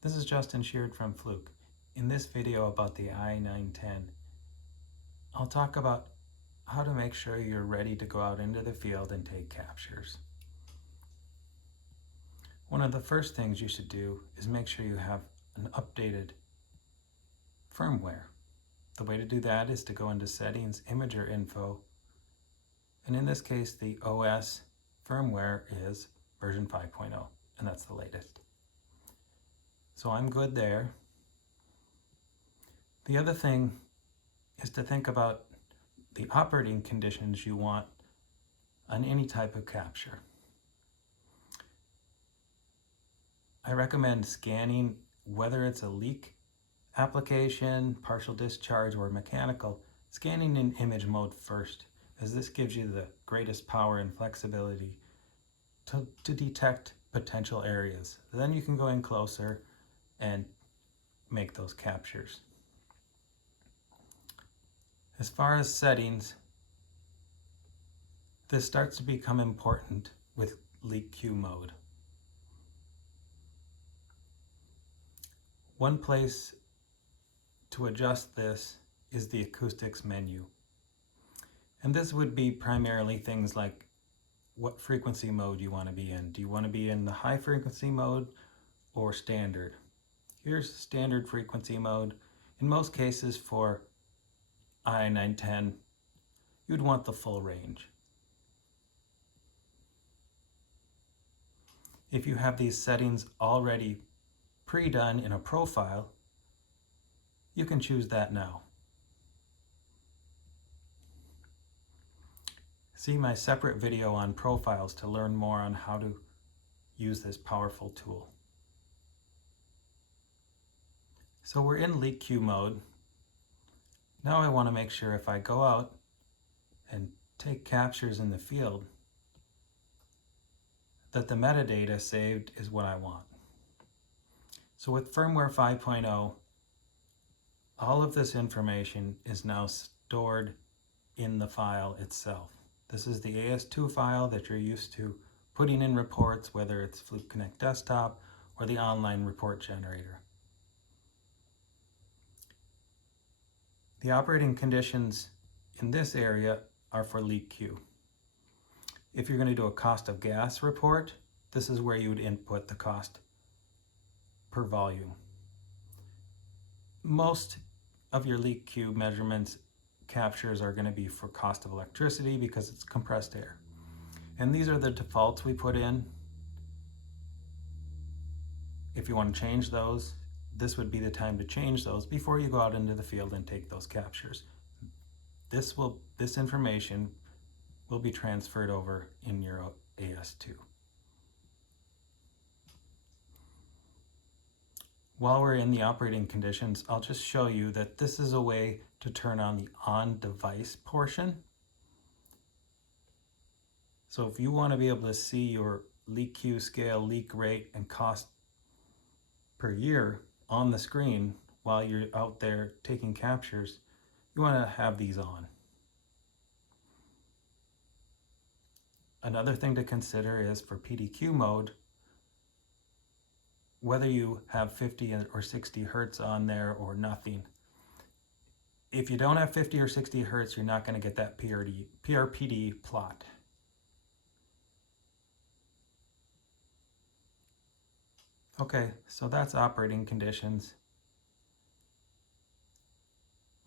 This is Justin Sheard from Fluke. In this video about the ii910, I'll talk about how to make sure you're ready to go out into the field and take captures. One of the first things you should do is make sure you have an updated firmware. The way to do that is to go into Settings, Imager Info, and in this case the OS firmware is version 5.0, and that's the latest. So I'm good there. The other thing is to think about the operating conditions you want on any type of capture. I recommend scanning, whether it's a leak application, partial discharge, or mechanical, scanning in image mode first, as this gives you the greatest power and flexibility to detect potential areas. Then you can go in closer and make those captures. As far as settings, this starts to become important with LeakQ mode. One place to adjust this is the acoustics menu. And this would be primarily things like what frequency mode you want to be in. Do you want to be in the high frequency mode or standard? Here's standard frequency mode. In most cases for ii910, you'd want the full range. If you have these settings already pre-done in a profile, you can choose that now. See my separate video on profiles to learn more on how to use this powerful tool. So we're in LeakQ mode. Now I want to make sure if I go out and take captures in the field, that the metadata saved is what I want. So with firmware 5.0, all of this information is now stored in the file itself. This is the AS2 file that you're used to putting in reports, whether it's Fluke Connect Desktop or the online report generator. The operating conditions in this area are for LeakQ. If you're going to do a cost of gas report, this is where you would input the cost per volume. Most of your LeakQ measurements captures are going to be for cost of electricity because it's compressed air. And these are the defaults we put in. If you want to change those, this would be the time to change those before you go out into the field and take those captures. This information will be transferred over in your AS2. While we're in the operating conditions, I'll just show you that this is a way to turn on the on-device portion. So if you want to be able to see your LeakQ scale, leak rate, and cost per year on the screen while you're out there taking captures, you want to have these on. Another thing to consider is for PDQ mode, whether you have 50 or 60 hertz on there or nothing. If you don't have 50 or 60 hertz, you're not going to get that PRPD plot. Okay, so that's operating conditions.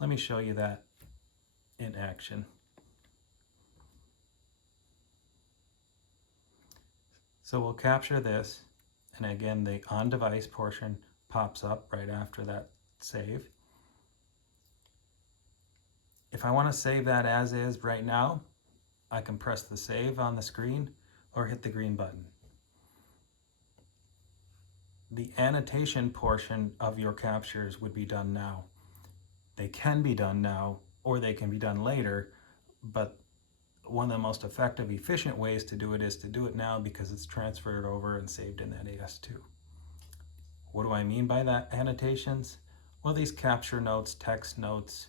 Let me show you that in action. So we'll capture this, and again the on-device portion pops up right after that save. If I want to save that as is right now, I can press the save on the screen or hit the green button. The annotation portion of your captures would be done now. They can be done now or they can be done later, but one of the most effective, efficient ways to do it is to do it now because it's transferred over and saved in that AS2. What do I mean by that, annotations? Well, these capture notes, text notes,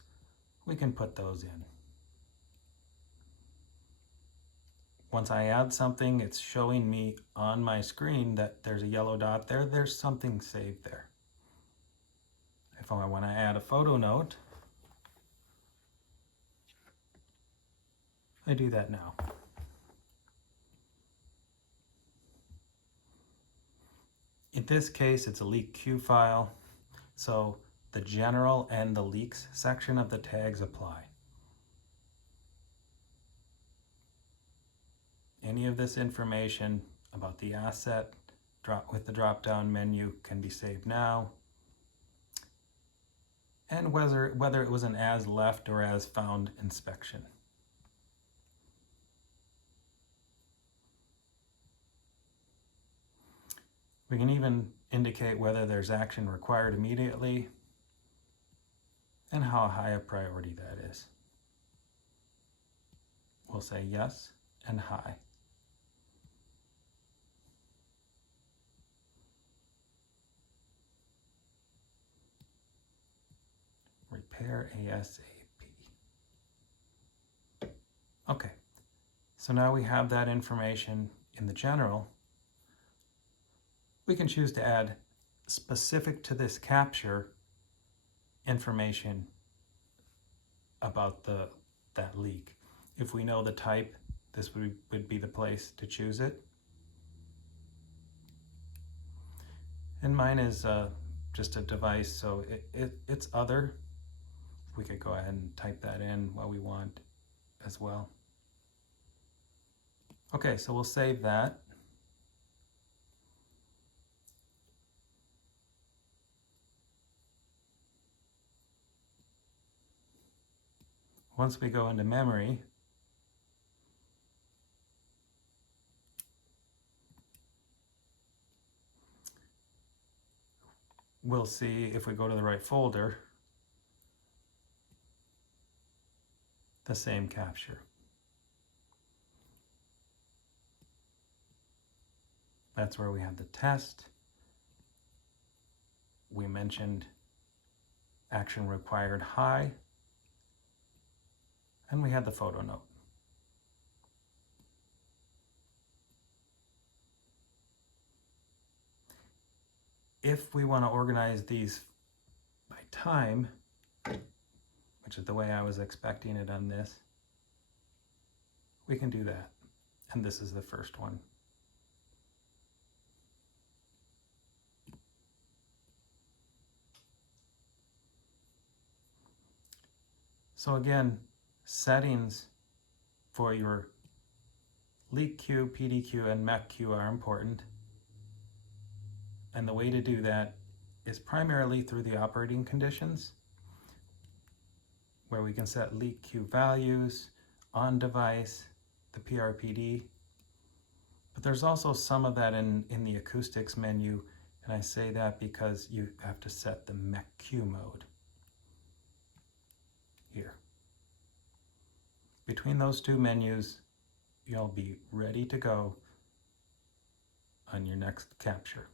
we can put those in. Once I add something, it's showing me on my screen that there's a yellow dot there, there's something saved there. If I want to add a photo note, I do that now. In this case, it's a LeakQ file, so the general and the leaks section of the tags apply. Any of this information about the asset with the drop-down menu can be saved now, and whether it was an as left or as found inspection. We can even indicate whether there's action required immediately and how high a priority that is. We'll say yes and high. Repair ASAP. Okay, so now we have that information in the general. We can choose to add specific to this capture information about that leak. If we know the type, this would be the place to choose it. And mine is just a device, so it's other. We could go ahead and type that in what we want as well. Okay, so we'll save that. Once we go into memory, we'll see if we go to the right folder, the same capture. That's where we have the test. We mentioned action required high, and we had the photo note. If we want to organize these by time, which is the way I was expecting it on this, we can do that. And this is the first one. So again, settings for your LeakQ, PDQ, and MECQ are important. And the way to do that is primarily through the operating conditions, where we can set LeakQ values, on device, the PRPD. But there's also some of that in the acoustics menu, and I say that because you have to set the MECQ mode here. Between those two menus, you'll be ready to go on your next capture.